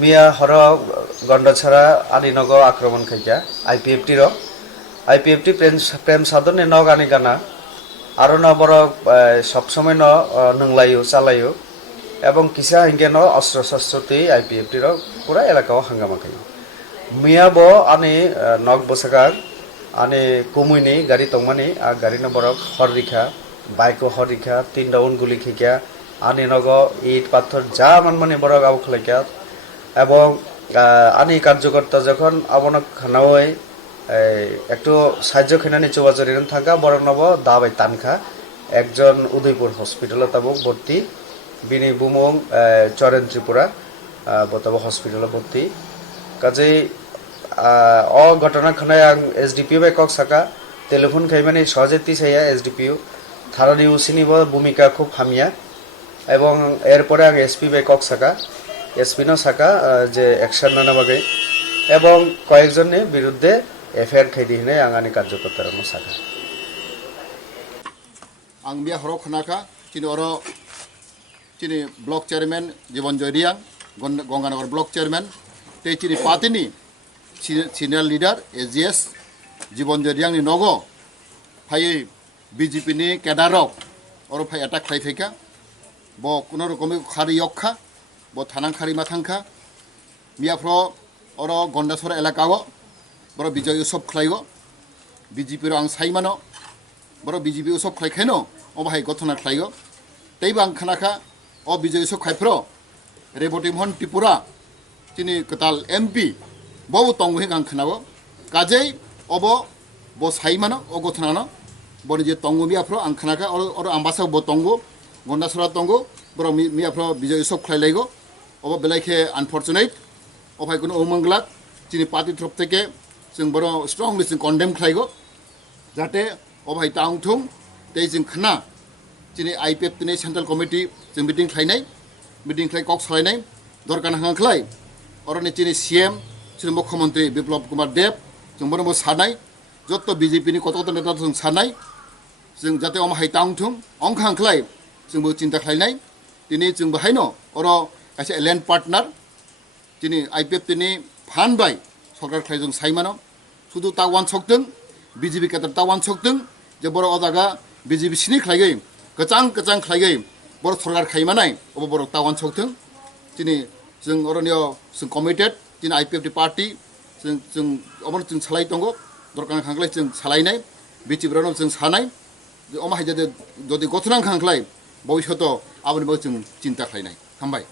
মিয়া হর গন্ডছাড়া আনিনগ আক্রমণ খাইকা আইপিএফটি র আইপিএফটি প্রেম সাধনে নগ আনি গানা আরো ন বড় সবসময় ন নংলায়ু চালায়ু এবং কিসা হিঙ্গে ন অস্ত্র শস্ত্রটি আইপিএফটি র পুরা এলাকাও হাঙ্গামা খাই মিয়া ব আনি নগ বসাগার আনি কুমুইনি গাড়ি তংমানি আর গাড়ি ন বড় হর রিখা বাইক হর রিখা 3 রাউন্ড গুলি খিকা আনি নগ ইট পাথর যা মানমানি বড় গাও খলাইকা এবং আনি কার্যকর্তা যখন আবনক খানাওয়াই একটু সাহায্য খেনানি চৌবাজরিন থাকা বড় নব দাবাই তানখা একজন উদয়পুর হসপিটালে তাবো ভর্তি বিনি বুমং চরেন ত্রিপুরা বতাবো হসপিটালে ভর্তি কাজেই ঘটনা খানায় আং এসডিপিও বাই কক সাকা টেলিফোন খাইমানি সহজেতি সাইয়া এসডিপিও থানানি উসিনিব ভূমিকা খুব হামিয়া এবং এরপরে আং এসপি বাই কক সাকা এসপি ন সাকা যে অ্যাকশন না নামাগে এবং কয়েকজনের বিরুদ্ধে এফআইআর খাই দিয়ে আং আনি কার্যকর্তার সাকা आं बे हराव खोनाखा चिनि अर चिनि ब्लक चेयरमैन जीवन जयरियां गंगानगर ब्लक चेयरमैन ते चिनि पार्टीनि सिनियर लीडर एजीएस जीवन जयरियां नि नगो फाइ बीजेपी नि केडारक और फाइ अटैक खाइफैका ब कुनो रकमै खारि यखा ब थानां खारि माथांखा मियाफ्रो और गंडासर एलाकाओ बर विजय उत्सव खाइगो बीजेपी रो आं साइमानो बर बीजेपी उत्सव खाइखायनो अबाहाय गथना खाइगो तैबो आं खोनाखा अ विजय उत्सव खाइफ्रो रेबती मोहन त्रिपुरा चिनि कताल एमपि बबो तंगो आं खोनागो काजै अब ब साइमानो अ गथनानो बनि जे तंगो मियाफ्रो आं खोनाखा और आम्बासा ब तंगो गंडासरा तंगो बर मियाफ्रो विजय उत्सव खाइलाइगो अब बेलाइखे आनफर्चुनेट अबाहाय कुनो उमंगलाक चिनि पार्टी थ्रप थेके जों बर स्ट्रंगलि जों कन्डेम खाइगो जाहाथे अबाहाय टाउनथुं तै जों खना दिनै आइपिएफ दिनै सेन्ट्रेल कमिटि जों मिटिं खालायनाय मिटिं खालाय कक सालायनाय दरकार हांख्लाय अरनि दिनै सीएम जों मुख्यमंत्री बिप्लब कुमार देब जों बरबो सानाय जत्त बीजेपी नि कत नेता जों सानाय जों जाहाथे अमाहाय टाउनथुं अंख हांख्लाय जोंबो चिन्ता खालायनाय दिनै जों बाहायनो अर खायसे लैंड पार्टनार दिनै आइपिएफ दिनै फान बाय सरकार खालाय जों साइमानो शुधु टाउन सकदों बीजेपी केटार टाउन सकदों जे बर अजागा बीजेपी सिनि खालायगै गचां खालायगै बर सरकार खायमानाय अब बर टाउन सकथों दिनै जों अरनियाव जों कमिटेड दिनै आइपिएफ पार्टी जों अमर जों सालाय दंगो दरकार खांख्लाय जों सालायनाय बिटिब्रानो जों सानाय अमाहाय जदि गथनां खांख्लाय भबिष्यत आबनिबो जों चिन्ता खालायनाय हामबाय।